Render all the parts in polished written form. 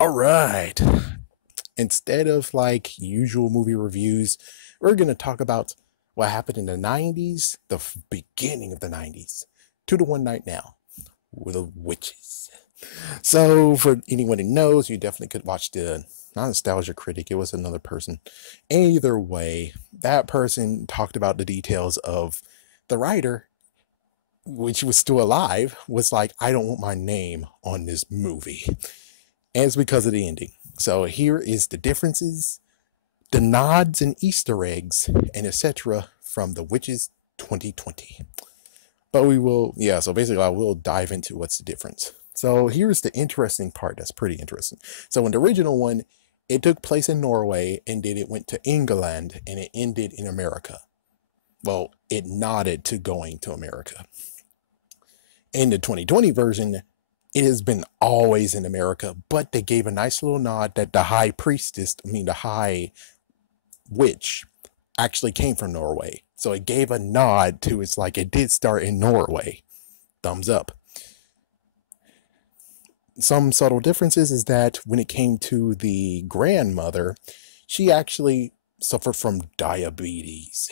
All right. Instead of like usual movie reviews, we're going to talk about what happened in the 90s, the beginning of the 90s, to the one night now with the witches. So, for anyone who knows, you definitely could watch the not Nostalgia Critic, it was another person. Either way, that person talked about the details of the writer, which was still alive, was like, I don't want my name on this movie. And it's because of the ending. So here is the differences, the nods and Easter eggs, and etc. from The Witches 2020. But we will, yeah, so basically I will dive into what's the difference. So here's the interesting part that's pretty interesting. So in the original one, it took place in Norway and then it went to England and it ended in America. Well, it nodded to going to America. In the 2020 version, it has been always in America, but they gave a nice little nod that the high priestess, the high witch, actually came from Norway. So it gave a nod to it's like it did start in Norway. Thumbs up. Some subtle differences is that when it came to the grandmother, she actually suffered from diabetes,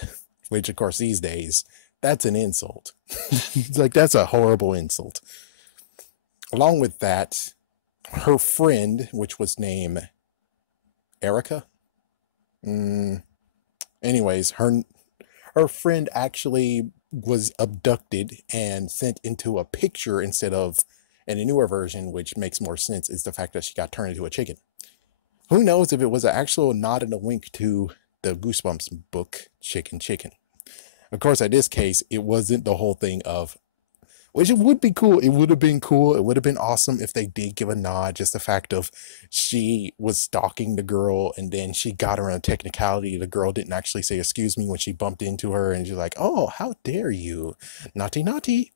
which of course these days, that's an insult. It's like that's a horrible insult. Along with that, her friend, which was named Erica. Anyways, her friend actually was abducted and sent into a picture instead of in a newer version, which makes more sense, is the fact that she got turned into a chicken. Who knows if it was an actual nod and a wink to the Goosebumps book, Chicken Chicken. Of course, in this case, it wasn't the whole thing of which it would be cool. It would have been cool. It would have been awesome if they did give a nod. Just the fact of she was stalking the girl and then she got her on a technicality. The girl didn't actually say excuse me when she bumped into her and she's like, oh, how dare you? Naughty, naughty.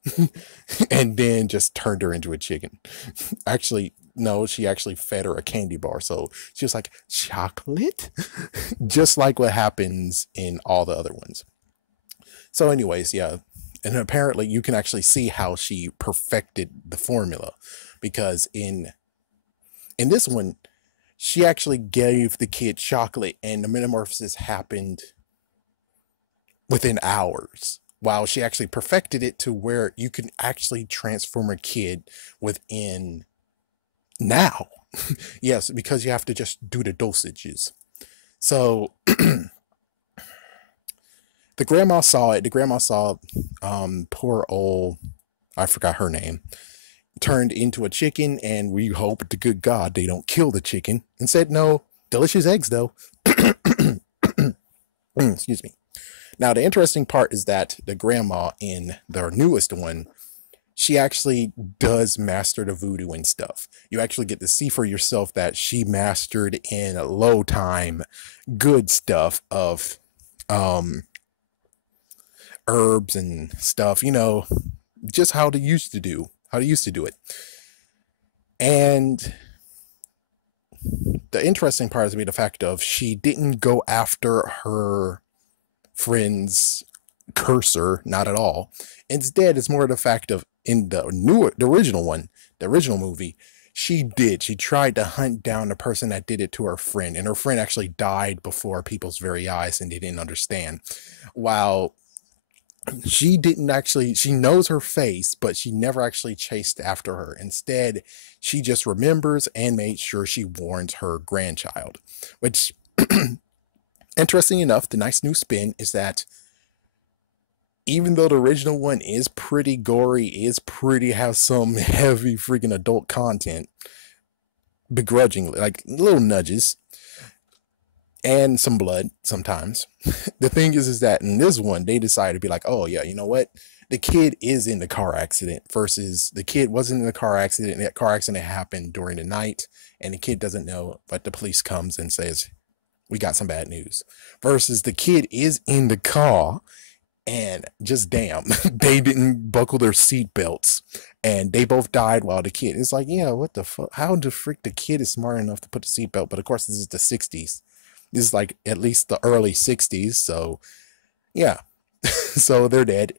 And then just turned her into a chicken. Actually, no, she actually fed her a candy bar. So she was like, chocolate? Just like what happens in all the other ones. So, anyways, yeah, and apparently you can actually see how she perfected the formula because in this one she actually gave the kid chocolate and the metamorphosis happened within hours while she actually perfected it to where you can actually transform a kid within now. Yes, because you have to just do the dosages. So the grandma saw it. The grandma saw poor old, I forgot her name, turned into a chicken, and we hope to good God they don't kill the chicken. And said, no, delicious eggs though. Excuse me. Now, the interesting part is that the grandma in the newest one, she actually does master the voodoo and stuff. You actually get to see for yourself that she mastered in a low time good stuff of um herbs and stuff, just how they used to do, it. And the interesting part is to be the fact of she didn't go after her friend's cursor, not at all. Instead, it's more the fact of in the original one, the original movie, she tried to hunt down the person that did it to her friend, and her friend actually died before people's very eyes, and they didn't understand. While she didn't actually, she knows her face, but she never actually chased after her. Instead, she just remembers and made sure she warns her grandchild. Which, interesting enough, the nice new spin is that even though the original one is pretty gory, is pretty have some heavy freaking adult content, begrudgingly, like little nudges, and some blood sometimes. The thing is that in this one, they decided to be like, oh yeah, you know what? The kid is in the car accident versus the kid wasn't in the car accident. And that car accident happened during the night and the kid doesn't know, but the police comes and says, we got some bad news. Versus the kid is in the car and just damn, they didn't buckle their seat belts and they both died while the kid is like, yeah, what the fuck? How the freak the kid is smart enough to put the seatbelt? But of course, this is the 60s. This is like at least the early 60s. So, yeah. So they're dead.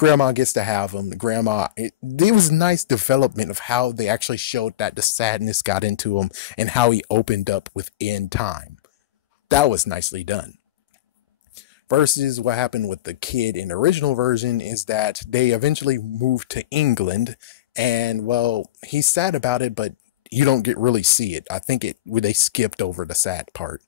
grandma gets to have him. Grandma, it was nice development of how they actually showed that the sadness got into him and how he opened up within time. That was nicely done. Versus what happened with the kid in the original version is that they eventually moved to England, and well, he's sad about it, but you don't get really see it. I think they skipped over the sad part.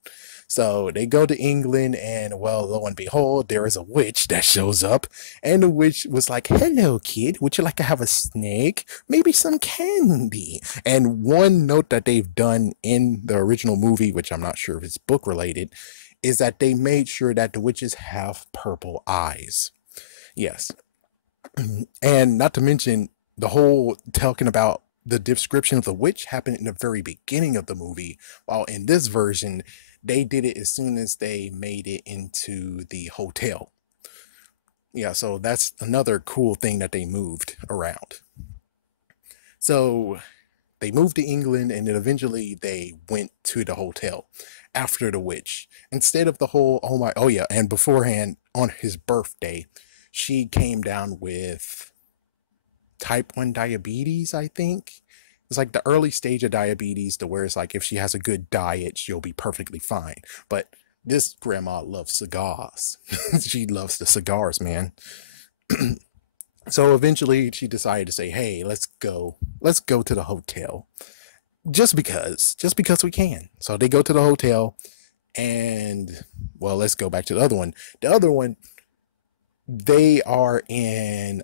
So they go to England, and well, lo and behold, there is a witch that shows up, and the witch was like, "Hello, kid. Would you like to have a snake? Maybe some candy?" And one note that they've done in the original movie, which I'm not sure if it's book related, is that they made sure that the witches have purple eyes. Yes. And not to mention, the whole talking about the description of the witch happened in the very beginning of the movie, while in this version, they did it as soon as they made it into the hotel. Yeah, so that's another cool thing that they moved around. So they moved to England, and then eventually they went to the hotel after the witch. Instead of the whole, oh yeah, and beforehand, on his birthday, she came down with type 1 diabetes, I think. It's like the early stage of diabetes, to where it's like if she has a good diet, she'll be perfectly fine. But this grandma loves cigars. She loves the cigars, man. So eventually she decided to say, "Hey, let's go to the hotel." Just because we can. So they go to the hotel, and well, let's go back to the other one. The other one, they are in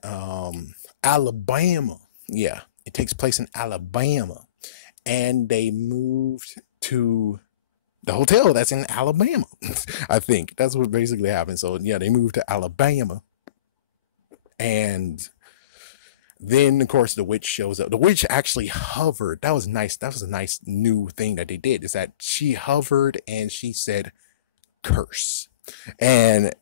Alabama. Yeah, it takes place in Alabama, and they moved to the hotel that's in Alabama. I think that's what basically happened. So yeah, they moved to Alabama, and then of course the witch shows up. The witch actually hovered. That was nice. That was a nice new thing that they did. Is that she hovered and she said curse, and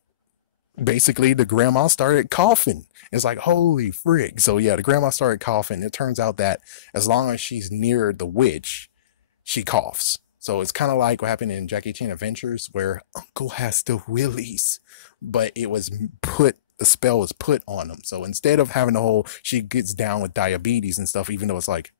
basically the grandma started coughing. It's like, holy frig. So yeah, the grandma started coughing. It turns out that as long as she's near the witch, she coughs. So it's kind of like what happened in Jackie Chan Adventures, where Uncle has the willies, but the spell was put on him. So instead of having the whole, she gets down with diabetes and stuff, even though it's like,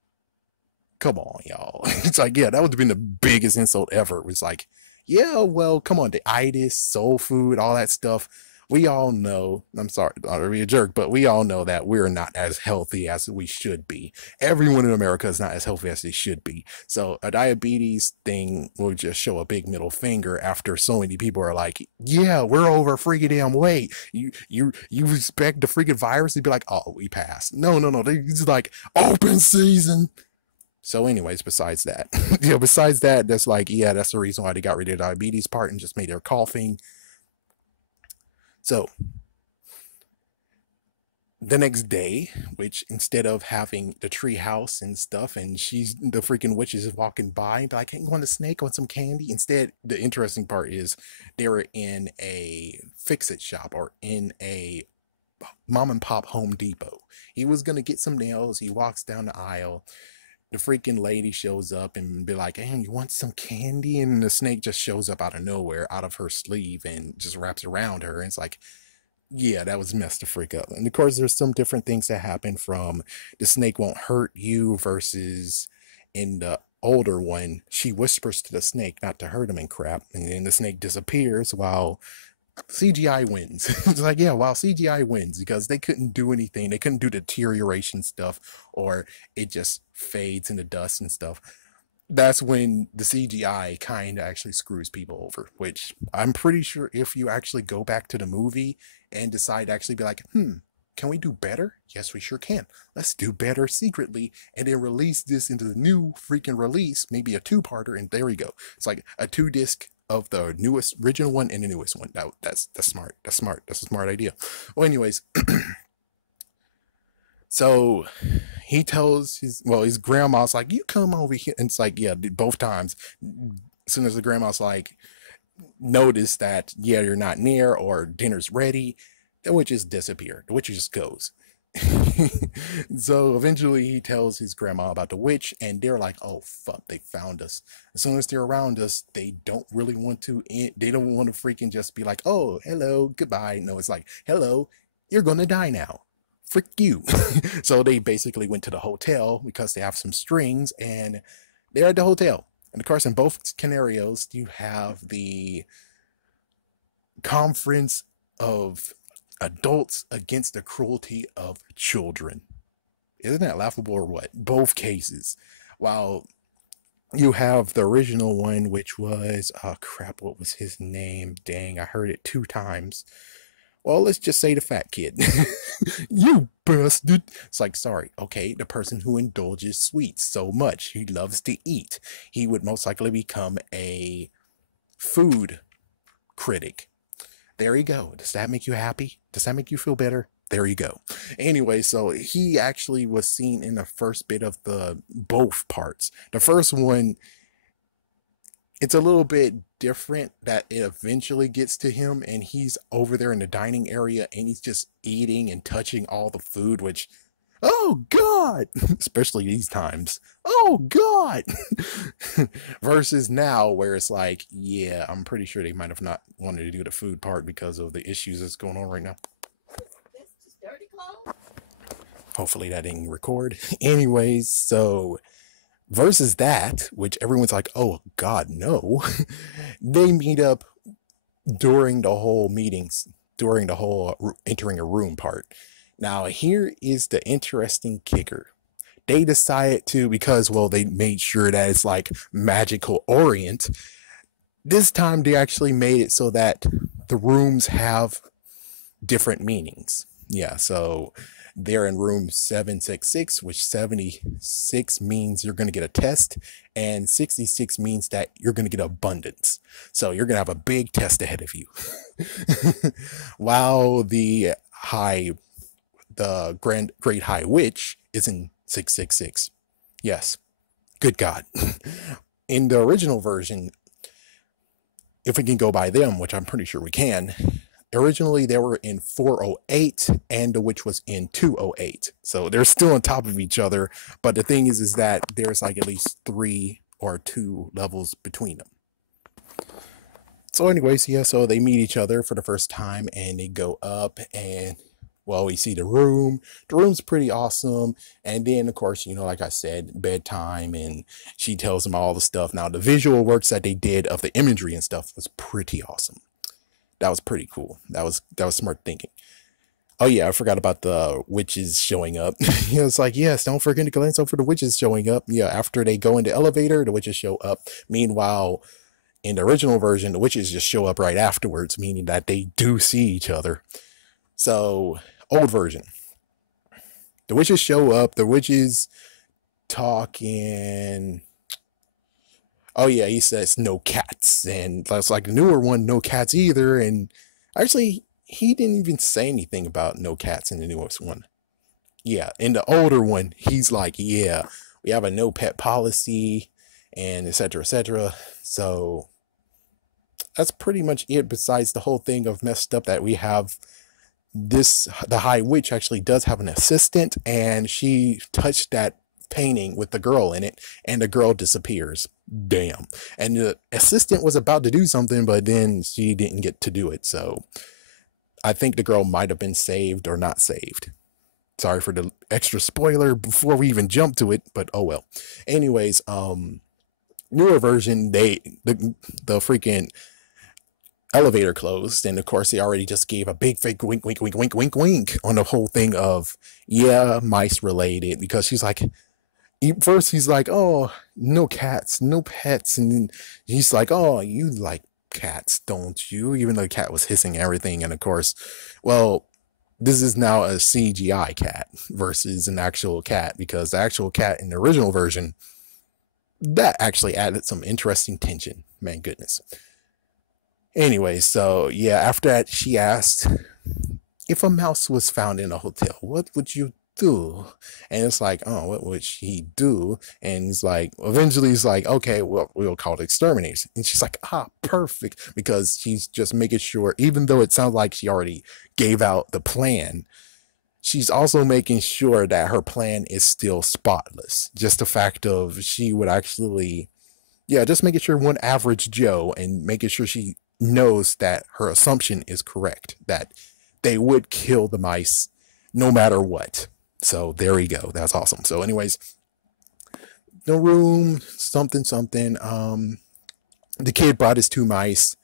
come on, y'all. It's like, yeah, that would have been the biggest insult ever. It was like, yeah, well, come on, the itis, soul food, all that stuff. We all know, I'm sorry, not to be a jerk, but we all know that we're not as healthy as we should be. Everyone in America is not as healthy as they should be. So a diabetes thing will just show a big middle finger after so many people are like, yeah, we're over freaking damn weight. You expect the freaking virus to be like, oh, we passed. No, no, no. It's like open season. So, anyways, besides that, besides that, that's like, yeah, that's the reason why they got rid of the diabetes part and just made their coughing. So, the next day, which instead of having the tree house and stuff, and the freaking witch is walking by and be like, "Hey, you want a snake? Want some candy?" Instead, the interesting part is they were in a fix-it shop, or in a mom and pop Home Depot. He was gonna get some nails. He walks down the aisle. The freaking lady shows up and be like, "Hey, you want some candy?" And the snake just shows up out of nowhere, out of her sleeve, and just wraps around her. And it's like, yeah, that was messed the freak up. And of course, there's some different things that happen, from the snake won't hurt you, versus in the older one, she whispers to the snake not to hurt him and crap. And then the snake disappears while CGI wins. It's like, yeah, while CGI wins, because they couldn't do anything. They couldn't do deterioration stuff, or it just fades into dust and stuff. That's when the CGI kind of actually screws people over, which I'm pretty sure if you actually go back to the movie and decide to actually be like, can we do better? Yes, we sure can. Let's do better secretly, and then release this into the new freaking release, maybe a two-parter, and there we go. It's like a 2-disc of the newest original one and the newest one. That's smart. That's smart. That's a smart idea. Well, anyways, so he tells his grandma's like, "You come over here." And it's like, yeah, both times. As soon as the grandma's like, notice that, yeah, you're not near, or dinner's ready, the witch just disappear. The witch just goes. So eventually he tells his grandma about the witch, and they're like, "Oh fuck, they found us." As soon as they're around us, they don't really want to, they don't want to freaking just be like, "Oh, hello, goodbye." No, it's like, "Hello, You're going to die now. Frick you. So they basically went to the hotel because they have some strings, and they're at the hotel. And of course, in both scenarios, you have the conference of adults against the cruelty of children. Isn't that laughable or what? Both cases. While you have the original one, which was, oh crap, what was his name? Dang, I heard it 2 times. Well, let's just say the fat kid. You bastard. It's like, sorry, okay, the person who indulges sweets so much, he loves to eat. He would most likely become a food critic. There you go. Does that make you happy? Does that make you feel better? There you go. Anyway, so he actually was seen in the first bit of the both parts. The first one, it's a little bit different that it eventually gets to him, and he's over there in the dining area and he's just eating and touching all the food, which, oh God, especially these times, oh God. Versus now where it's like, yeah, I'm pretty sure they might have not wanted to do the food part because of the issues that's going on right now. Hopefully that didn't record. Anyways, so versus that, which everyone's like, oh God, no. They meet up during the whole meetings, during the whole entering a room part. Now, here is the interesting kicker. They decided to, because, well, they made sure that it's like magical orient. This time they actually made it so that the rooms have different meanings. Yeah, so they're in room 766, which 76 means you're going to get a test, and 66 means that you're going to get abundance. So you're going to have a big test ahead of you. While the great high witch is in 666. Yes, good God. In the original version, if we can go by them, which I'm pretty sure we can, originally they were in 408 and the witch was in 208, so they're still on top of each other. But the thing is that there's like at least 3 or 2 levels between them. So anyways, yeah, so they meet each other for the first time and they go up, and well, we see the room. The room's pretty awesome. And then, of course, like I said, bedtime, and she tells them all the stuff. Now, the visual works that they did of the imagery and stuff was pretty awesome. That was pretty cool. That was smart thinking. Oh yeah, I forgot about the witches showing up. It's like, yes, don't forget to glance over the witches showing up. Yeah, after they go in the elevator, the witches show up. Meanwhile, in the original version, the witches just show up right afterwards, meaning that they do see each other. So, old version, the witches show up. The witches talking. Oh yeah, he says no cats, and that's like the newer one, no cats either. And actually, he didn't even say anything about no cats in the newest one. Yeah, in the older one, he's like, yeah, we have a no pet policy, and etc. etc. So that's pretty much it. Besides the whole thing of messed up that we have this, the High Witch actually does have an assistant, and she touched that painting with the girl in it, and the girl disappears. Damn. And the assistant was about to do something, but then she didn't get to do it. So I think the girl might have been saved or not saved. Sorry for the extra spoiler before we even jump to it, but oh well. Anyways, newer version, the freaking elevator closed, and of course they already just gave a big fake wink wink wink wink wink wink on the whole thing of, yeah, mice related, because she's like, first he's like, oh, no cats, no pets, and then he's like, oh, you like cats, don't you? Even though the cat was hissing everything. And of course, well, this is now a CGI cat versus an actual cat, because the actual cat in the original version, that actually added some interesting tension, man goodness. Anyway, so yeah, after that, she asked, if a mouse was found in a hotel, what would you do? And it's like, oh, what would she do? And it's like, eventually it's like, okay, well, we'll call it exterminators. And she's like, ah, perfect, because she's just making sure, even though it sounds like she already gave out the plan, she's also making sure that her plan is still spotless. Just the fact of she would actually, yeah, just making sure one average Joe, and making sure she knows that her assumption is correct, that they would kill the mice no matter what. So there we go. That's awesome. So anyways, the room, something, something. The kid brought his 2 mice.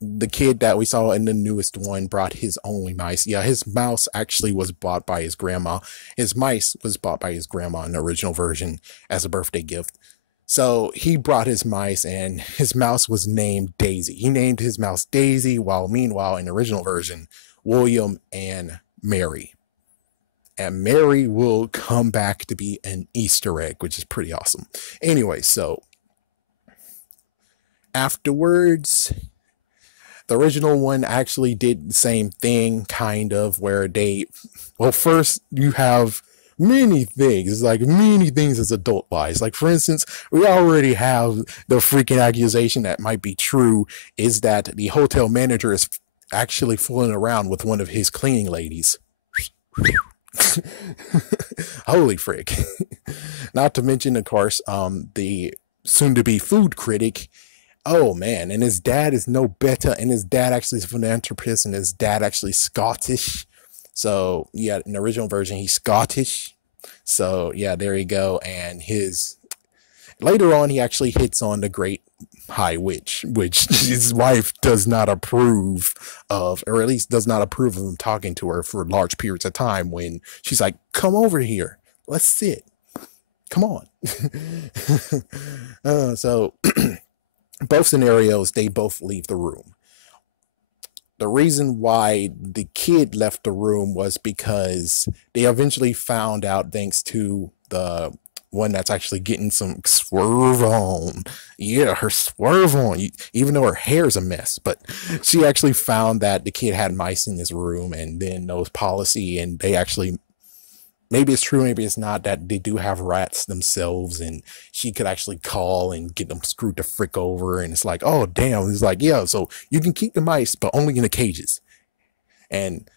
The kid that we saw in the newest one brought his only mice. Yeah, his mouse actually was bought by his grandma. His mice was bought by his grandma in the original version as a birthday gift. So he brought his mice, and his mouse was named Daisy. He named his mouse Daisy, while meanwhile in the original version, William and Mary. And Mary will come back to be an Easter egg, which is pretty awesome. Anyway, so afterwards, the original one actually did the same thing, kind of, where they, well, first you have many things, like many things as adult wise. Like, for instance, we already have the freaking accusation that might be true is that the hotel manager is actually fooling around with one of his cleaning ladies. Holy frick. Not to mention, of course, the soon-to-be food critic. Oh man, and his dad is no better, and his dad actually is a philanthropist, and his dad actually Scottish. So yeah, in the original version, he's Scottish. So yeah, there you go. And his later on, he actually hits on the Great High Witch, which his wife does not approve of, or at least does not approve of him talking to her for large periods of time. When she's like, "Come over here, let's sit. Come on." So. Both scenarios, they both leave the room. The reason why the kid left the room was because they eventually found out, thanks to the one that's actually getting some swerve on. Yeah, her swerve on, even though her hair's a mess. But she actually found that the kid had mice in his room and then knows policy, and they actually, maybe it's true, maybe it's not, that they do have rats themselves, and she could actually call and get them screwed the frick over. And it's like, oh damn, it's like, yeah, so you can keep the mice, but only in the cages. And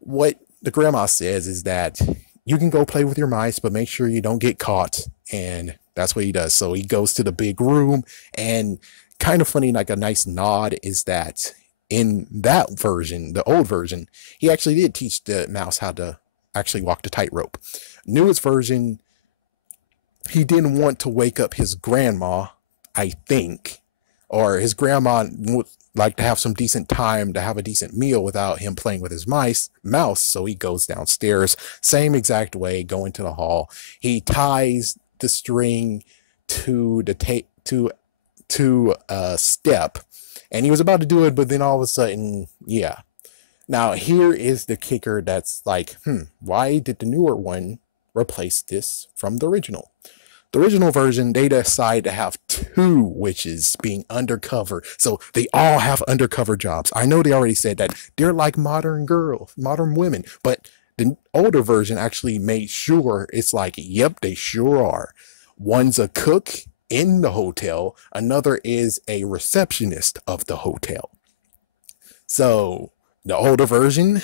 what the grandma says is that you can go play with your mice, but make sure you don't get caught. And that's what he does. So he goes to the big room, and kind of funny, like a nice nod is that in that version, the old version, he actually did teach the mouse how to actually walk the tightrope. Newest version, he didn't want to wake up his grandma, I think, or his grandma would like to have some decent time to have a decent meal without him playing with his mouse. So he goes downstairs, same exact way, going to the hall. He ties the string to the to a step, and he was about to do it, but then all of a sudden, yeah. Now, here is the kicker that's like, why did the newer one replace this from the original? The original version, they decide to have 2 witches being undercover. So they all have undercover jobs. I know they already said that they're like modern girls, modern women, but the older version actually made sure it's like, yep, they sure are. One's a cook in the hotel. Another is a receptionist of the hotel. So the older version,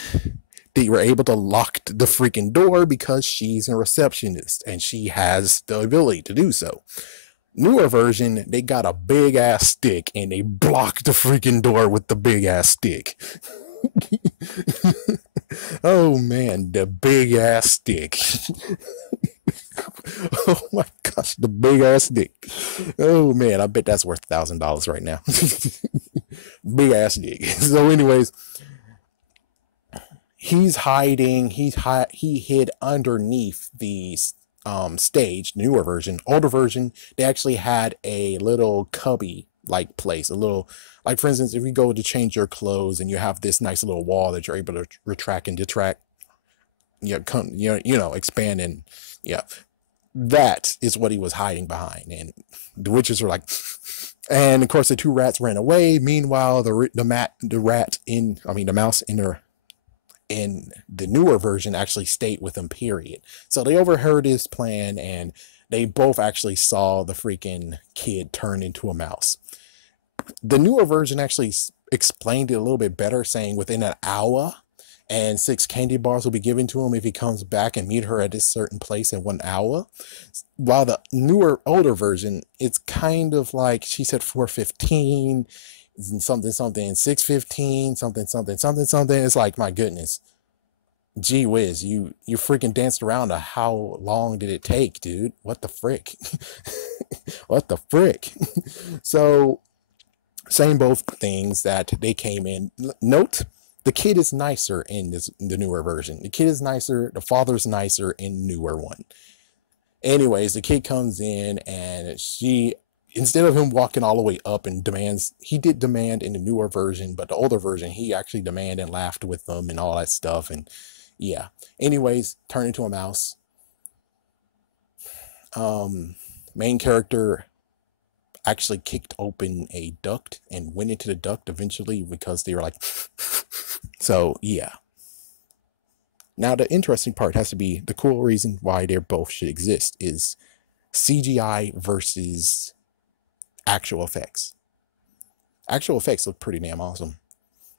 they were able to lock the freaking door because she's a receptionist and she has the ability to do so. Newer version, they got a big ass stick and they blocked the freaking door with the big ass stick. Oh man, the big ass stick. Oh my gosh, the big ass stick. Oh man, I bet that's worth $1,000 right now. Big ass stick. So anyways, he's hiding. He hid underneath the stage. Newer version, older version, they actually had a little cubby like place, a little, like for instance, if you go to change your clothes and you have this nice little wall that you're able to retract and detract, expand, and yeah, that is what he was hiding behind. And the witches were like, and of course the 2 rats ran away. Meanwhile, the mouse in the newer version actually stayed with him, period. So they overheard his plan, and they both actually saw the freaking kid turn into a mouse. The newer version actually explained it a little bit better, saying within an hour, and 6 candy bars will be given to him if he comes back and meet her at this certain place in 1 hour. While the older version, it's kind of like she said 4:15. something something 6:15 something something something something. It's like, my goodness, gee whiz, you freaking danced around to how long did it take, dude? What the frick? What the frick? So saying both things, that they came in. Note, the kid is nicer in the newer version. The kid is nicer. The father's nicer in the newer one. Anyways, the kid comes in, and she, instead of him walking all the way up and demands, he did demand in the newer version, but the older version, he actually demanded and laughed with them and all that stuff. And yeah. Anyways, turn into a mouse. Main character actually kicked open a duct and went into the duct eventually because they were like, so yeah. Now the interesting part has to be, the cool reason why they both should exist is CGI versus actual effects. Actual effects look pretty damn awesome.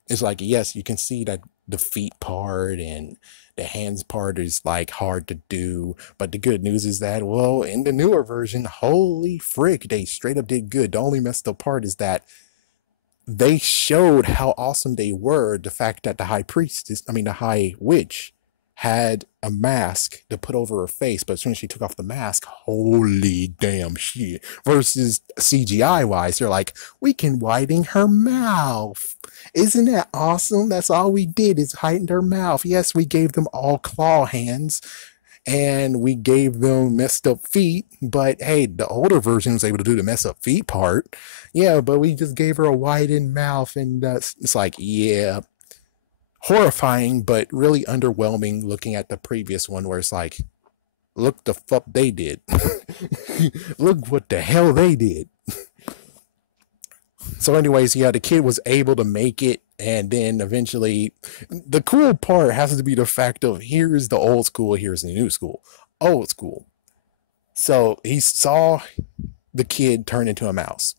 It's like, yes, you can see that the feet part and the hands part is like hard to do, but the good news is that, well, in the newer version, holy frick, they straight up did good. The only messed up part is that they showed how awesome they were. The fact that the high priestess, I mean the high witch, had a mask to put over her face, but as soon as she took off the mask, holy damn shit. Versus CGI wise, they're like, we can widen her mouth. Isn't that awesome? That's all we did, is heighten her mouth. Yes, we gave them all claw hands and we gave them messed up feet, but hey, the older version was able to do the messed up feet part. Yeah, but we just gave her a widened mouth, and it's like, yeah, horrifying, but really underwhelming looking at the previous one, where it's like, look the fuck they did. Look what the hell they did. So anyways, yeah, the kid was able to make it, and then eventually, the cool part has to be the fact of, here's the old school, here's the new school. Old school. So he saw the kid turn into a mouse.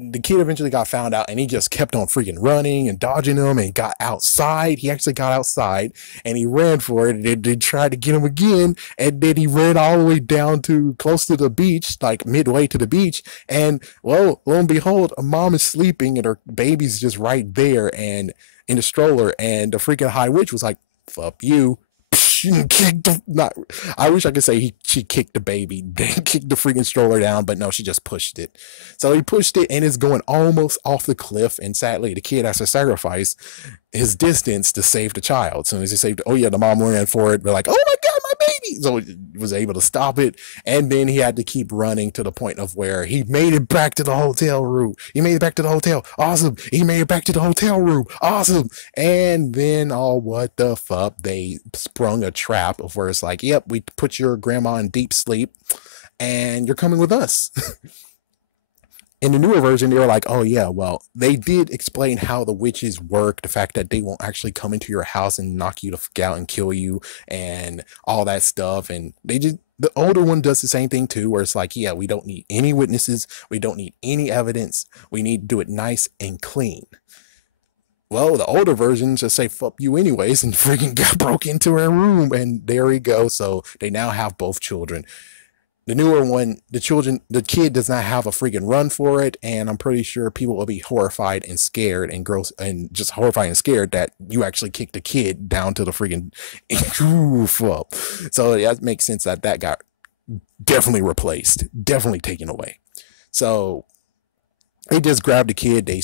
The kid eventually got found out, and he just kept on freaking running and dodging them, and got outside. He actually got outside and he ran for it, and they tried to get him again, and then he ran all the way down to close to the beach, like midway to the beach, and well, lo and behold, a mom is sleeping and her baby's just right there and in the stroller, and the freaking high witch was like, fuck you. Kicked the, not, I wish I could say she kicked the baby, then kicked the freaking stroller down, but no, she just pushed it. So he pushed it, and it's going almost off the cliff, and sadly the kid has to sacrifice his distance to save the child. So as he saved, oh yeah, the mom ran for it. We're like, oh my god, my baby! So he was able to stop it, and then he had to keep running to the point of where he made it back to the hotel room. He made it back to the hotel. Awesome. He made it back to the hotel room. Awesome. And then, oh, what the fuck? They sprung a trap of where it's like, yep, we put your grandma in deep sleep, and you're coming with us. In the newer version, they were like, oh yeah, well, they did explain how the witches work, the fact that they won't actually come into your house and knock you the fuck out and kill you and all that stuff. And they just, the older one does the same thing too, where it's like, yeah, we don't need any witnesses, we don't need any evidence, we need to do it nice and clean. Well, the older versions just say fuck you anyways, and freaking got broke into her room, and there we go. So they now have both children. The newer one, the kid does not have a freaking run for it, and I'm pretty sure people will be horrified and scared and gross, and just horrified and scared that you actually kicked the kid down to the freaking up. So that makes sense that got definitely replaced, definitely taken away. So they just grabbed the kid, they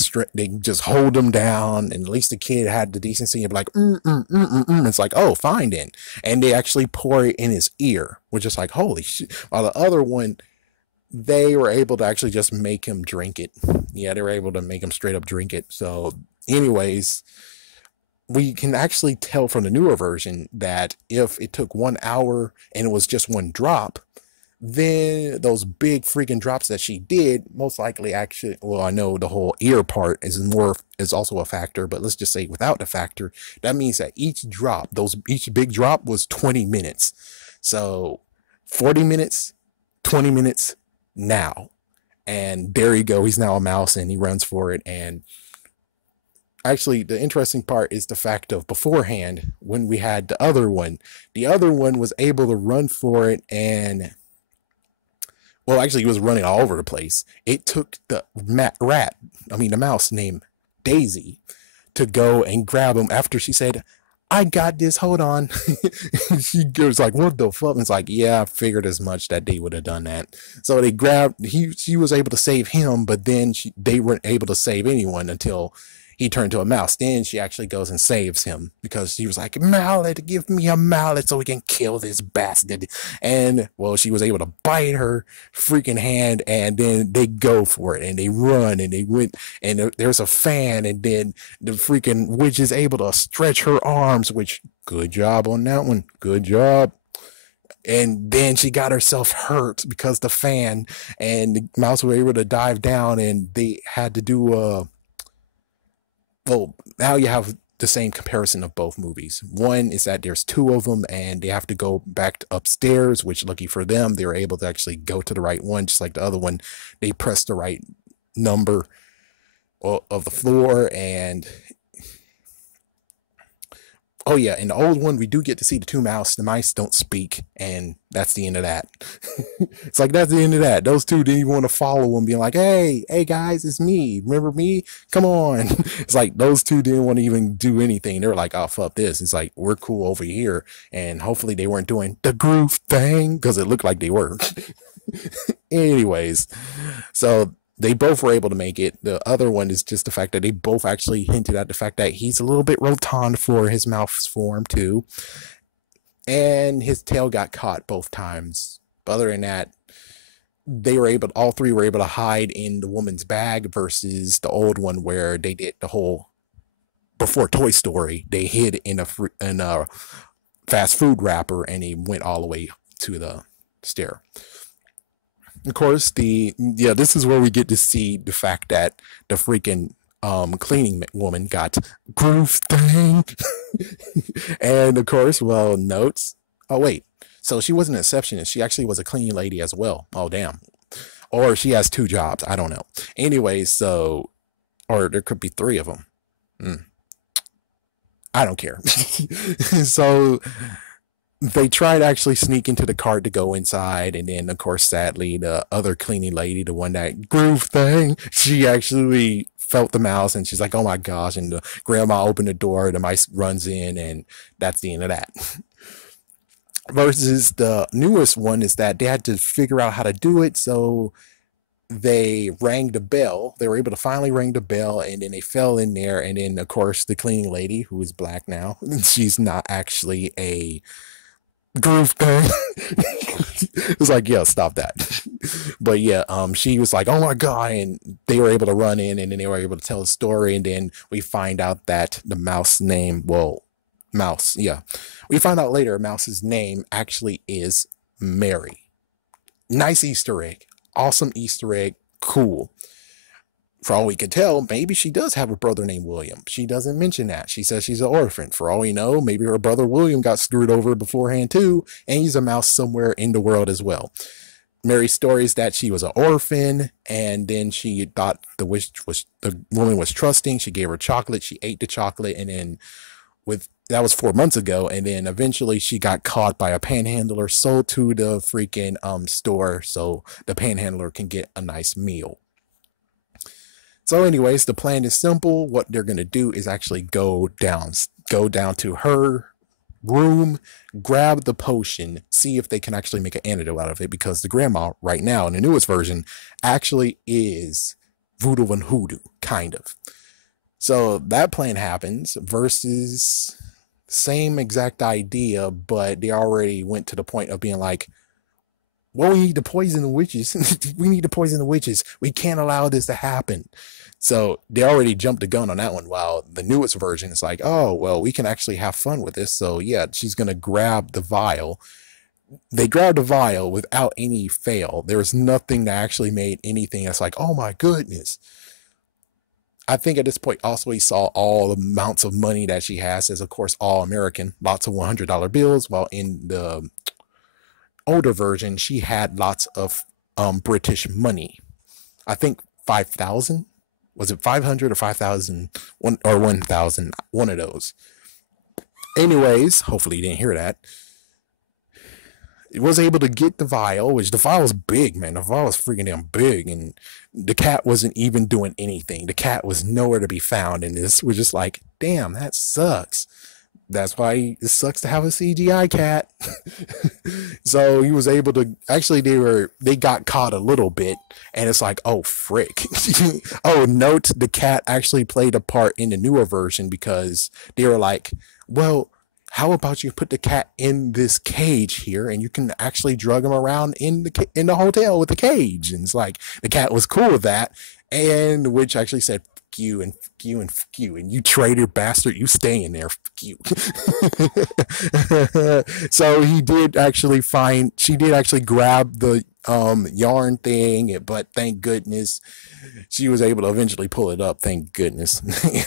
just hold him down, and at least the kid had the decency of like, It's like, oh, fine then. And they actually pour it in his ear, which is like, holy shit. While the other one, they were able to actually just make him drink it. Yeah, they were able to make him straight up drink it. So, anyways, we can actually tell from the newer version that if it took 1 hour and it was just one drop, then those big freaking drops that she did most likely actually, well, I know the whole ear part is also a factor, but let's just say without the factor, that means that each big drop was 20 minutes. So 40 minutes, 20 minutes now, and there you go, he's now a mouse and he runs for it. And actually, the interesting part is the fact of beforehand, when we had the other one was able to run for it, and Well, actually, he was running all over the place. It took the mouse named Daisy, to go and grab him after she said, "I got this, hold on." She was like, "What the fuck?" And it's like, yeah, I figured as much that they would have done that. So they grabbed, she was able to save him, but then they weren't able to save anyone until he turned to a mouse. Then she actually goes and saves him because she was like, "Mallet, give me a mallet so we can kill this bastard." And well, she was able to bite her freaking hand, and then they go for it and they run and they went, and there's a fan, and then the freaking witch is able to stretch her arms, which good job on that one. Good job. And then she got herself hurt because the fan, and the mouse were able to dive down, and they had to do well, now you have the same comparison of both movies. One is that there's two of them and they have to go back to upstairs, which lucky for them, they were able to actually go to the right one, just like the other one. They pressed the right number of the floor. And oh yeah, in the old one, we do get to see the two mouse. The mice don't speak, and that's the end of that. It's like that's the end of that. Those two didn't even want to follow him, being like, hey guys, it's me. Remember me? Come on." It's like those two didn't want to even do anything. They were like, "Oh fuck this." It's like, we're cool over here, and hopefully they weren't doing the groove thing because it looked like they were. Anyways, so they both were able to make it. The other one is just the fact that they both actually hinted at the fact that he's a little bit rotund for his mouth's form too, and his tail got caught both times. But other than that, all three were able to hide in the woman's bag versus the old one where they did the whole, before Toy Story, they hid in a fast food wrapper and he went all the way to the stair. Of course, this is where we get to see the fact that the freaking cleaning woman got groove thing. And of course, well, notes. Oh wait, so she wasn't an exceptionist. She actually was a cleaning lady as well. Oh damn. Or she has two jobs. I don't know. Anyways, so, or there could be three of them. I don't care. So they tried to actually sneak into the cart to go inside, and then of course sadly the other cleaning lady, the one that groove thing, she actually felt the mouse and she's like, "Oh my gosh," and the grandma opened the door, the mice runs in, and that's the end of that. Versus the newest one is that they had to figure out how to do it, so they rang the bell. They were able to finally ring the bell, and then they fell in there, and then of course the cleaning lady, who is black now, she's not actually a groove thing. It's like, yeah, stop that. But yeah, she was like, "Oh my god," and they were able to run in, and then they were able to tell the story, and then we find out that the mouse name, well, mouse, yeah, we find out later mouse's name actually is Mary. Nice Easter egg. Awesome Easter egg. Cool. For all we can tell, maybe she does have a brother named William. She doesn't mention that. She says she's an orphan. For all we know, maybe her brother William got screwed over beforehand too, and he's a mouse somewhere in the world as well. Mary's story is that she was an orphan, and then she thought the woman was trusting. She gave her chocolate. She ate the chocolate, and then that was 4 months ago, and then eventually she got caught by a panhandler, sold to the freaking store so the panhandler can get a nice meal. So anyways, the plan is simple. What they're going to do is actually go down to her room, grab the potion, see if they can actually make an antidote out of it, because the grandma right now in the newest version actually is voodoo and hoodoo, kind of. So that plan happens versus same exact idea, but they already went to the point of being like, "Well, we need to poison the witches. We need to poison the witches. We can't allow this to happen." So they already jumped the gun on that one. While the newest version is like, "Oh, well, we can actually have fun with this." So yeah, she's going to grab the vial. They grabbed the vial without any fail. There was nothing that actually made anything that's like, "Oh my goodness." I think at this point also he saw all the amounts of money that she has, as of course all American, lots of $100 bills, while in the older version she had lots of British money. I think 5,000, was it 500 or 5,000, or 1,000, one of those. Anyways, hopefully you didn't hear that. was able to get the vial, which the vial was big, man. The vial was freaking damn big, and the cat wasn't even doing anything. The cat was nowhere to be found, and this was just like, damn, that sucks. That's why it sucks to have a CGI cat. So he was able to actually they got caught a little bit, and it's like, oh frick. Oh, note the cat actually played a part in the newer version because they were like, well, how about you put the cat in this cage here and you can actually drug him around in the hotel with the cage? And it's like the cat was cool with that, and which actually said fuck you and fuck you and fuck you and you traitor bastard, you stay in there, fuck you. So she did actually grab the yarn thing, but thank goodness she was able to eventually pull it up, thank goodness.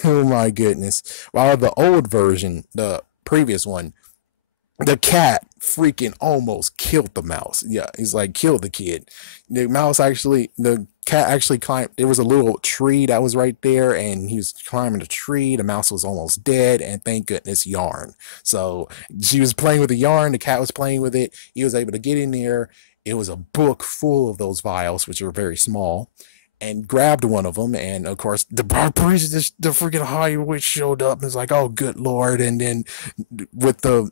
Oh my goodness. While the old version, the previous one, the cat freaking almost killed the mouse. Yeah, he's like killed the kid. The cat actually climbed. There was a little tree that was right there, and he was climbing the tree. The mouse was almost dead, and thank goodness yarn. So she was playing with the yarn. The cat was playing with it. He was able to get in there. It was a book full of those vials, which are very small, and grabbed one of them. And of course, the priest, the freaking high witch showed up and was like, "Oh, good lord!" And then with the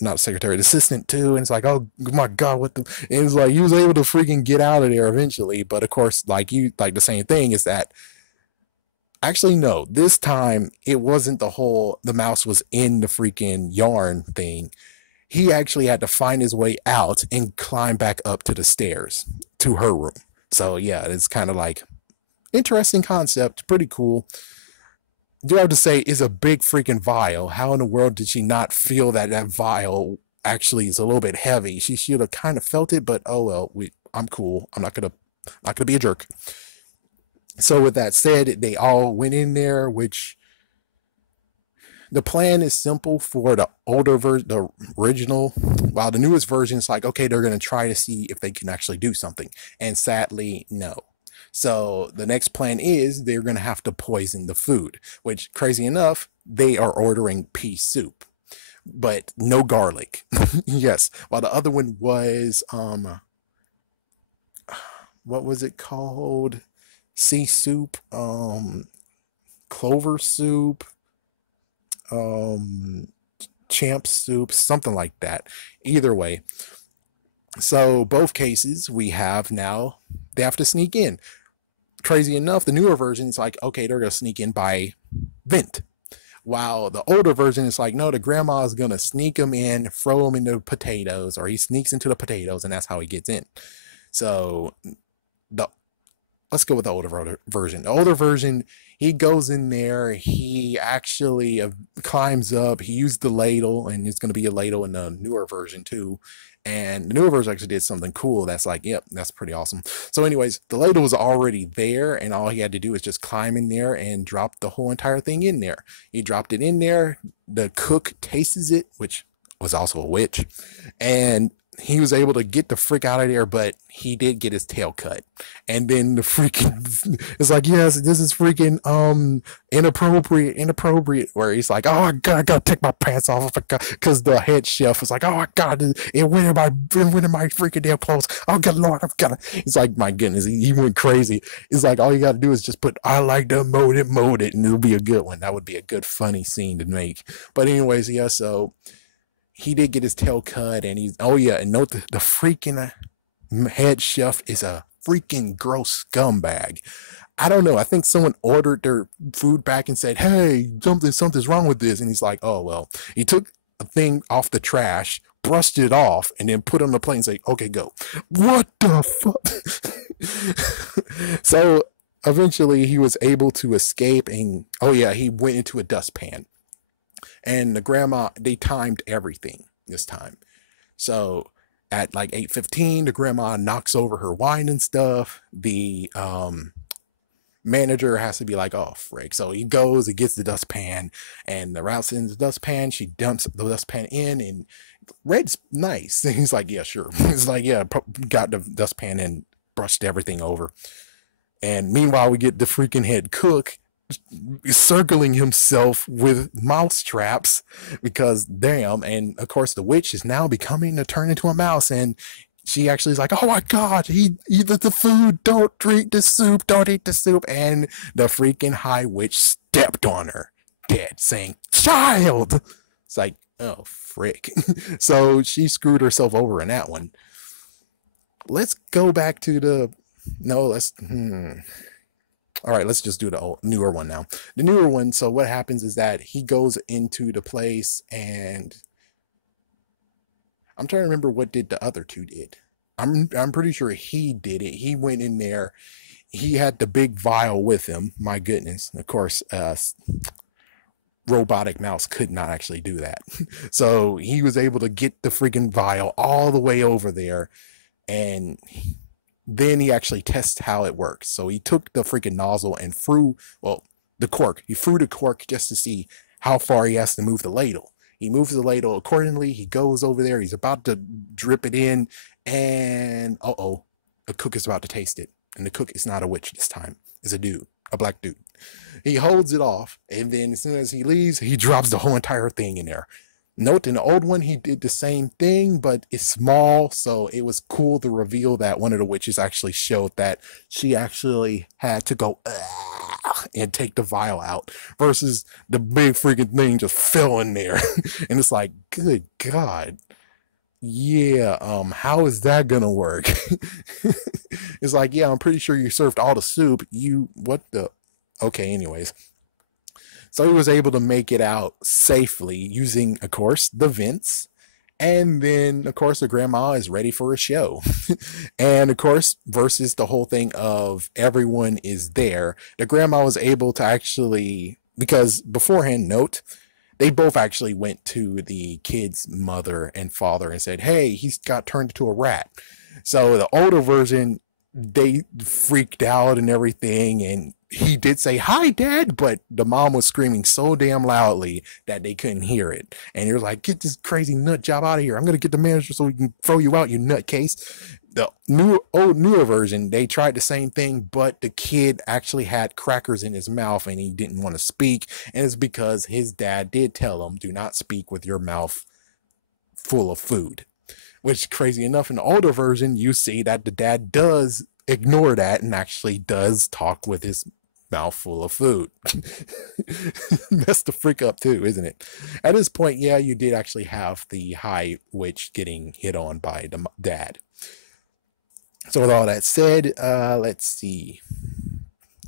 not secretary, the assistant too, and it's like, oh my god, what the, and it's like he was able to freaking get out of there eventually. But of course, like the same thing is that actually no, this time it wasn't the mouse was in the freaking yarn thing. He actually had to find his way out and climb back up to the stairs to her room. So yeah, it's kind of like interesting concept, pretty cool. Do I have to say is a big freaking vial. How in the world did she not feel that vial actually is a little bit heavy? She should have kind of felt it, but oh well. I'm cool. I'm not gonna be a jerk. So with that said, they all went in there, which the plan is simple for the older version, the original. While the newest version is like, okay, they're gonna try to see if they can actually do something, and sadly, no. So the next plan is they're going to have to poison the food, which crazy enough, they are ordering pea soup, but no garlic. Yes. While the other one was, what was it called? Sea soup, clover soup, um, champ soup, something like that. Either way. So both cases we have now, they have to sneak in. Crazy enough, the newer version is like, okay, they're gonna sneak in by vent. While the older version is like, no, the grandma is gonna sneak him in, throw him into potatoes, or he sneaks into the potatoes, and that's how he gets in. So the let's go with the older version. The older version, he goes in there, he actually climbs up, he used the ladle, and it's going to be a ladle in the newer version too. And the newer version actually did something cool that's like, yep, that's pretty awesome. So anyways, the ladle was already there, and all he had to do was just climb in there and drop the whole entire thing in there. He dropped it in there, the cook tastes it, which was also a witch, and he was able to get the frick out of there, but he did get his tail cut. And then the freaking, it's like, yes, this is freaking inappropriate. Where he's like, oh, I gotta take my pants off because the head chef was like, oh my god, it went in my freaking damn clothes. Oh good lord, I've gotta. It's like, my goodness, he went crazy. It's like all you gotta do is just put, I like to mold it, and it'll be a good one. That would be a good funny scene to make. But anyways, yeah, so he did get his tail cut, and he's, oh yeah, and note the freaking head chef is a freaking gross scumbag. I don't know. I think someone ordered their food back and said, hey, something's wrong with this. And he's like, oh, well, he took a thing off the trash, brushed it off, and then put it on the plate and say, okay, go. What the fuck? So eventually he was able to escape, and oh yeah, he went into a dustpan. And the grandma, they timed everything this time. So at like 8:15, the grandma knocks over her wine and stuff. The manager has to be like, oh frick. So he goes, he gets the dustpan, and the route in the dustpan. She dumps the dustpan in, and Red's nice. And he's like, yeah, sure. He's like, yeah, got the dustpan and brushed everything over. And meanwhile, we get the freaking head cook circling himself with mouse traps because damn. And of course the witch is now becoming to turn into a mouse, and she actually is like, oh my god, he eat the food, don't drink the soup, don't eat the soup. And the freaking high witch stepped on her dead, saying, child. It's like, oh frick. So she screwed herself over in that one. Let's go back to the no let's all right, let's just do the newer one now. The newer one, so what happens is that he goes into the place, and I'm trying to remember what did the other two did. I'm pretty sure he did it. He went in there. He had the big vial with him. My goodness. Of course, robotic mouse could not actually do that. So he was able to get the freaking vial all the way over there, and then he actually tests how it works. So he took the freaking nozzle and threw, well, the cork. He threw the cork just to see how far he has to move the ladle. He moves the ladle accordingly. He goes over there. He's about to drip it in, and uh-oh, the cook is about to taste it. And the cook is not a witch this time. It's a dude, a black dude. He holds it off, and then as soon as he leaves, he drops the whole entire thing in there. Note, in the old one, he did the same thing, but it's small, so it was cool to reveal that one of the witches actually showed that she actually had to go and take the vial out, versus the big freaking thing just fell in there. And it's like, good God. Yeah, how is that gonna work? It's like, yeah, I'm pretty sure you served all the soup. What the? Okay, anyways. So he was able to make it out safely using, of course, the vents. And then, of course, the grandma is ready for a show. And, of course, versus the whole thing of everyone is there, the grandma was able to actually, because beforehand, note, they both actually went to the kid's mother and father and said, hey, he's got turned into a rat. So the older version, they freaked out and everything, and he did say, hi dad, but the mom was screaming so damn loudly that they couldn't hear it. And you're like, get this crazy nut job out of here. I'm gonna get the manager so we can throw you out, you nutcase. The newer version, they tried the same thing, but the kid actually had crackers in his mouth and he didn't want to speak. And it's because his dad did tell him, do not speak with your mouth full of food. Which, crazy enough, in the older version, you see that the dad does ignore that and actually does talk with his mouth full of food. That's the freak up too, isn't it? At this point, yeah, you did actually have the high witch getting hit on by the dad. So with all that said, let's see.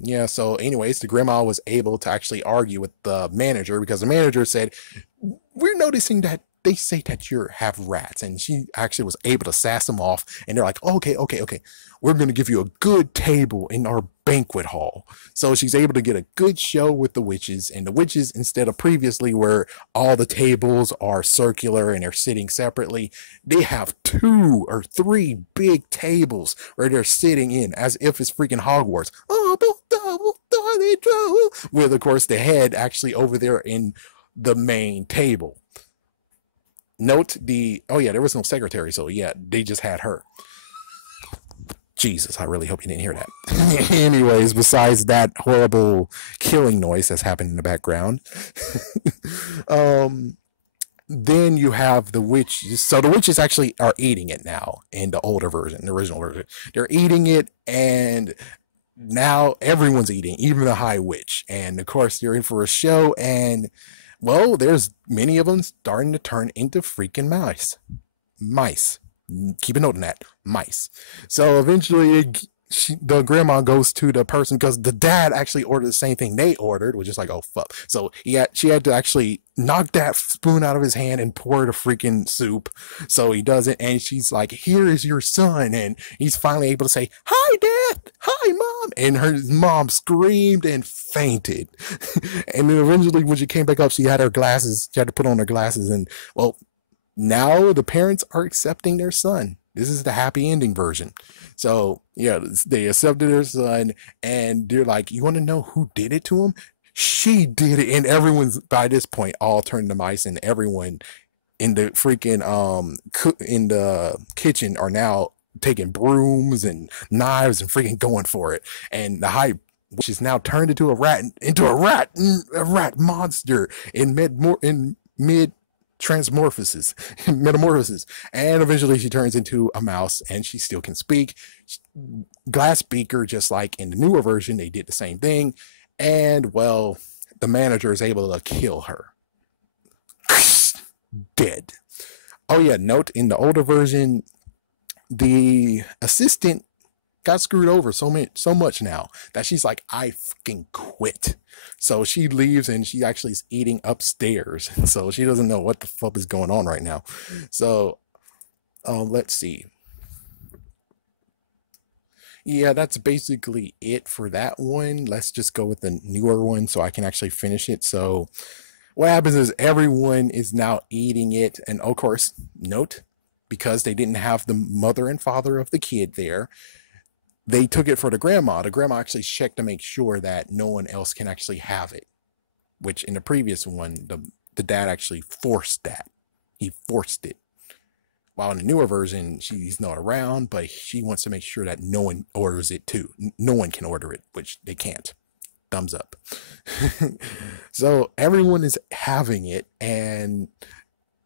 Yeah, so anyways, the grandma was able to actually argue with the manager, because the manager said, we're noticing that they say that you have rats, and she actually was able to sass them off, and they're like, okay, we're going to give you a good table in our banquet hall. So she's able to get a good show with the witches, and the witches, instead of previously where all the tables are circular and they're sitting separately, they have 2 or 3 big tables where they're sitting in as if it's freaking Hogwarts. With, of course, the head actually over there in the main table. Note oh yeah, there was no secretary, so yeah, they just had her. Jesus, I really hope you didn't hear that. Anyways, besides that horrible killing noise that's happening in the background, then you have the witches. So the witches actually are eating it now in the older version, the original version. They're eating it, and now everyone's eating, even the high witch. And of course, you're in for a show, and well, there's many of them starting to turn into freaking mice. Keep a note on that, mice. So eventually the grandma goes to the person, because the dad actually ordered the same thing they ordered, which is like, oh fuck. So she had to actually knock that spoon out of his hand and pour the freaking soup. So he does it, and she's like, here is your son. And he's finally able to say, hi dad, hi mom. And her mom screamed and fainted. And then eventually when she came back up, she had her glasses, she had to put on her glasses, and well, now the parents are accepting their son. This is the happy ending version. So yeah, they accepted their son, and they're like, you want to know who did it to him? She did it. And everyone's, by this point, all turned to mice, and everyone in the freaking in the kitchen are now taking brooms and knives and freaking going for it. And the high which is now turned into a rat monster in mid transmorphosis, metamorphosis, and eventually she turns into a mouse, and she still can speak. Glass Beaker, just like in the newer version, they did the same thing, and well, the manager is able to kill her. Dead. Oh yeah, note in the older version, the assistant got screwed over so much now that she's like, I fucking quit. So she leaves and she actually is eating upstairs. So she doesn't know what the fuck is going on right now. So let's see. Yeah, that's basically it for that one. Let's just go with the newer one so I can actually finish it. So what happens is everyone is now eating it, and of course, note, because they didn't have the mother and father of the kid there, they took it for the grandma. The grandma actually checked to make sure that no one else can actually have it, which in the previous one, the dad actually forced that. He forced it. While in the newer version, she's not around, but she wants to make sure that no one orders it too. No one can order it, which they can't. Thumbs up. So everyone is having it, and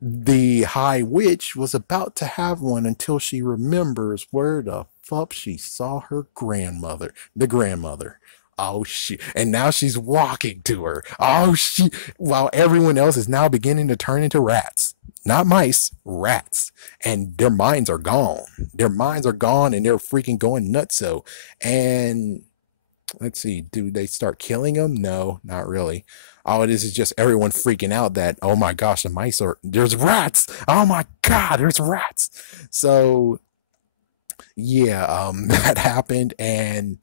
the High Witch was about to have one until she remembers where the fuck she saw her grandmother, the grandmother. Oh shit. And now she's walking to her. Oh shit. While everyone else is now beginning to turn into rats. Not mice, rats. And their minds are gone. Their minds are gone and they're freaking going nutso. And let's see, do they start killing them? No, not really. Oh, this is just everyone freaking out that, oh my gosh, the mice are, there's rats. Oh my God, there's rats. So yeah, that happened. And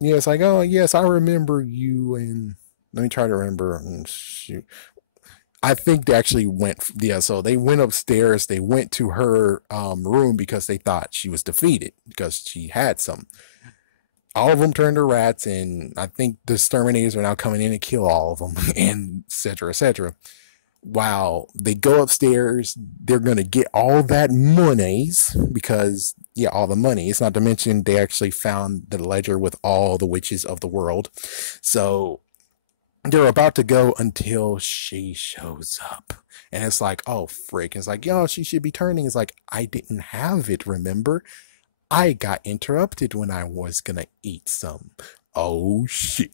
yeah, it's like, oh yes, I remember you. And let me try to remember. Shoot. I think they actually went, yeah, so they went upstairs. They went to her room because they thought she was defeated because she had some. All of them turned to rats, and I think the exterminators are now coming in and kill all of them, and etc. etc. Wow, they go upstairs, they're gonna get all that monies because yeah, all the money. It's not to mention they actually found the ledger with all the witches of the world. So they're about to go until she shows up. And it's like, oh frick. It's like, yo, she should be turning. It's like, I didn't have it, remember? I got interrupted when I was gonna eat some. Oh shit.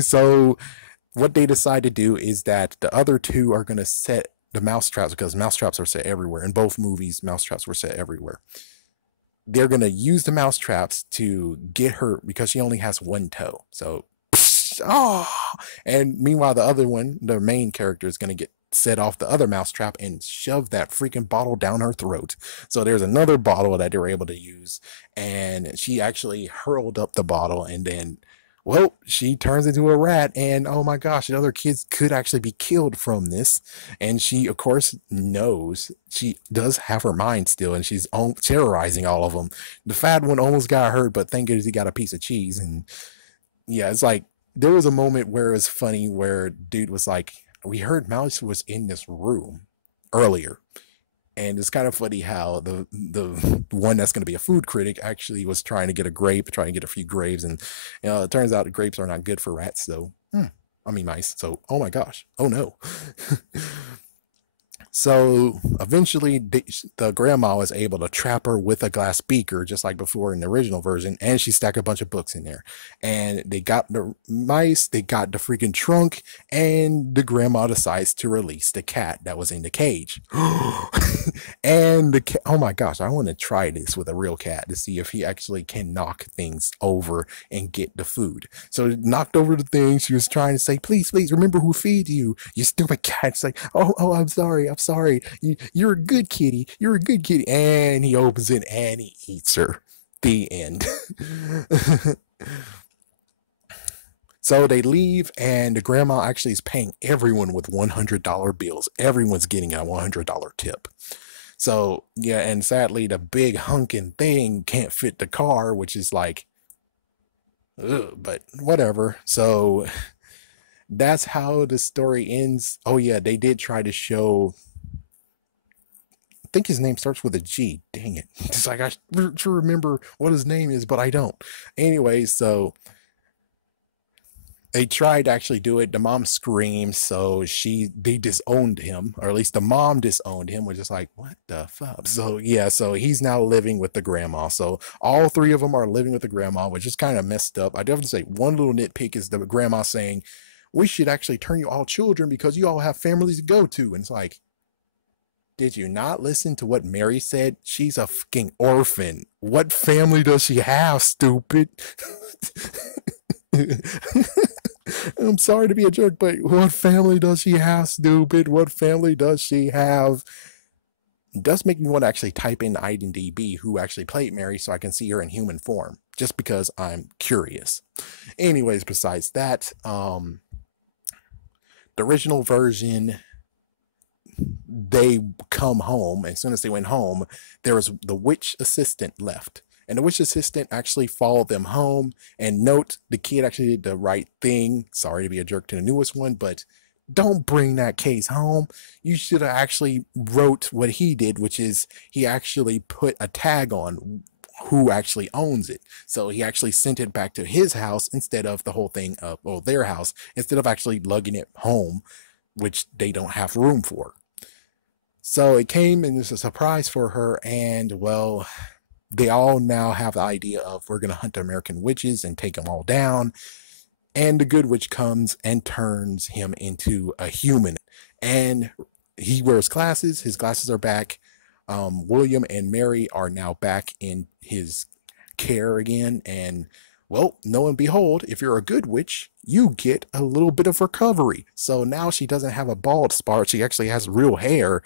So what they decide to do is that the other two are gonna set the mousetraps, because mousetraps are set everywhere. In both movies, mousetraps were set everywhere. They're gonna use the mousetraps to get her because she only has one toe. So oh, and meanwhile the other one, the main character, is gonna get set off the other mousetrap and shove that freaking bottle down her throat. So there's another bottle that they were able to use, and she actually hurled up the bottle, and then well, she turns into a rat, and oh my gosh, the other kids could actually be killed from this. And she, of course, knows she does have her mind still, and she's terrorizing all of them. The fat one almost got hurt, but thank goodness he got a piece of cheese. And yeah, it's like there was a moment where it was funny where dude was like, we heard Mouse was in this room earlier. And it's kind of funny how the one that's going to be a food critic actually was trying to get a grape, trying to get a few grapes, and it turns out the grapes are not good for rats. So, I mean mice. So, oh my gosh, oh no. So eventually, the grandma was able to trap her with a glass beaker, just like before in the original version, and she stacked a bunch of books in there. And they got the mice, they got the freaking trunk, and the grandma decides to release the cat that was in the cage. And the cat, oh my gosh, I want to try this with a real cat to see if he actually can knock things over and get the food. So it knocked over the thing. She was trying to say, please, please remember who feed you, you stupid cat. It's like, oh, I'm sorry. You're a good kitty. You're a good kitty. And he opens it and he eats her. The end. So they leave, and the grandma actually is paying everyone with $100 bills. Everyone's getting a $100 tip. So yeah, and sadly, the big hunking thing can't fit the car, which is like, ugh, but whatever. So that's how the story ends. Oh yeah, they did try to show think his name starts with a G. Dang it. It's like I should remember what his name is, but I don't. Anyway, so they tried to actually do it. The mom screamed, so they disowned him, or at least the mom disowned him, which is like, what the fuck? So yeah, so he's now living with the grandma. So all three of them are living with the grandma, which is kind of messed up. I definitely say one little nitpick is the grandma saying, we should actually turn you all children because you all have families to go to. And it's like, did you not listen to what Mary said? She's a fucking orphan. What family does she have, stupid? I'm sorry to be a jerk, but what family does she have, stupid? What family does she have? It does make me want to actually type in IMDb who actually played Mary so I can see her in human form, just because I'm curious. Anyways, besides that, the original version, they come home. As soon as they went home, there was the witch assistant left. And the witch assistant actually followed them home. And note, the kid actually did the right thing. Sorry to be a jerk to the newest one, but don't bring that case home. You should have actually wrote what he did, which is he actually put a tag on who actually owns it. So he actually sent it back to his house instead of the whole thing of, well, their house, instead of actually lugging it home, which they don't have room for. So it came and it's a surprise for her, and well, they all now have the idea of we're going to hunt the American witches and take them all down. And the good witch comes and turns him into a human. And he wears glasses. His glasses are back. William and Mary are now back in his care again. And well, lo and behold, if you're a good witch, you get a little bit of recovery. So now she doesn't have a bald spot. She actually has real hair,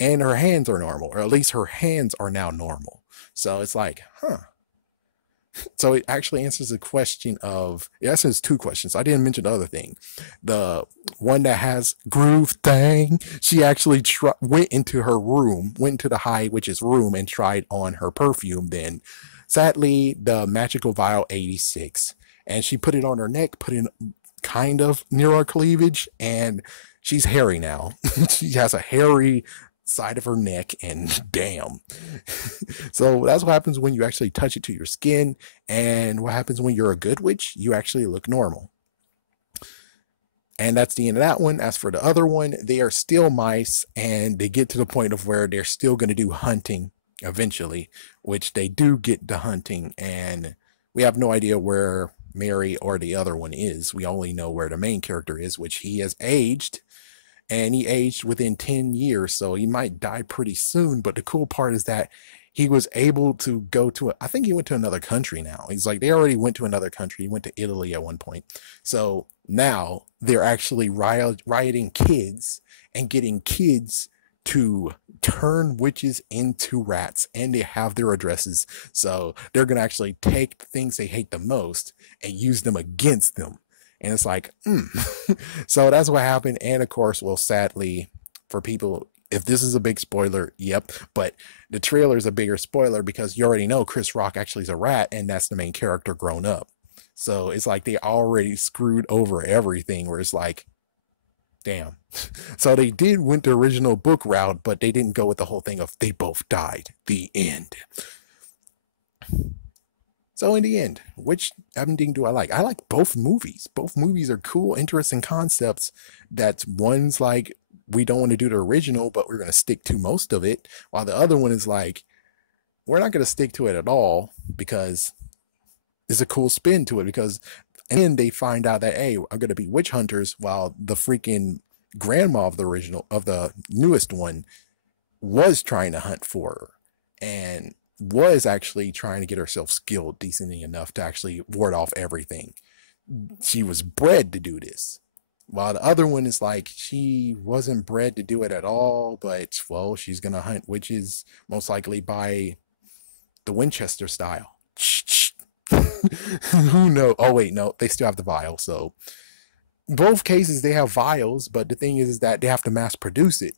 and her hands are normal, or at least her hands are now normal. So it's like, huh. So it actually answers the question of, it answers two questions. I didn't mention the other thing. The one that has groove thing, she actually went into her room, went into the High Witch's room and tried on her perfume then. Sadly, the magical vial 86. And she put it on her neck, put it kind of near her cleavage, and she's hairy now. She has a hairy side of her neck, and damn. So that's what happens when you actually touch it to your skin, and what happens when you're a good witch, you actually look normal. And that's the end of that one. As for the other one, they are still mice, and they get to the point of where they're still going to do hunting eventually, which they do get the hunting, and we have no idea where Mary or the other one is. We only know where the main character is, which he has aged, and he aged within 10 years, so he might die pretty soon. But the cool part is that he was able to go to, I think he went to another country now. He's like, they already went to another country. He went to Italy at one point. So now they're actually rioting kids and getting kids to turn witches into rats, and they have their addresses. So they're going to actually take the things they hate the most and use them against them. And it's like, So that's what happened. And of course, well, sadly for people, if this is a big spoiler, yep. But the trailer is a bigger spoiler because you already know Chris Rock actually is a rat, and that's the main character grown up. So it's like they already screwed over everything, where it's like, damn. So they went the original book route, but they didn't go with the whole thing of they both died. The end. So in the end, which ending do I like? I like both movies. Both movies are cool, interesting concepts. That one's like, we don't want to do the original, but we're going to stick to most of it. While the other one is like, we're not going to stick to it at all because there's a cool spin to it. Because and then they find out that, hey, I'm going to be witch hunters, while the freaking grandma of the original, of the newest one, was trying to hunt for her and was actually trying to get herself skilled decently enough to actually ward off everything. She was bred to do this. While the other one is like, she wasn't bred to do it at all, but well, she's gonna hunt witches most likely by the Winchester style. Who knows? Oh wait, no, they still have the vial. So both cases they have vials, but the thing is that they have to mass produce it.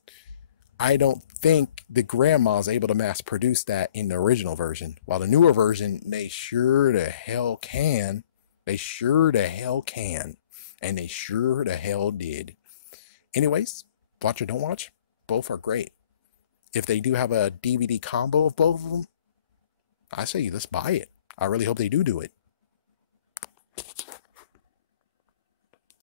I don't think the grandma's able to mass produce that in the original version. While the newer version, they sure the hell can. They sure the hell can. And they sure the hell did. Anyways, watch or don't watch, both are great. if they do have a DVD combo of both of them, I say let's buy it. I really hope they do it.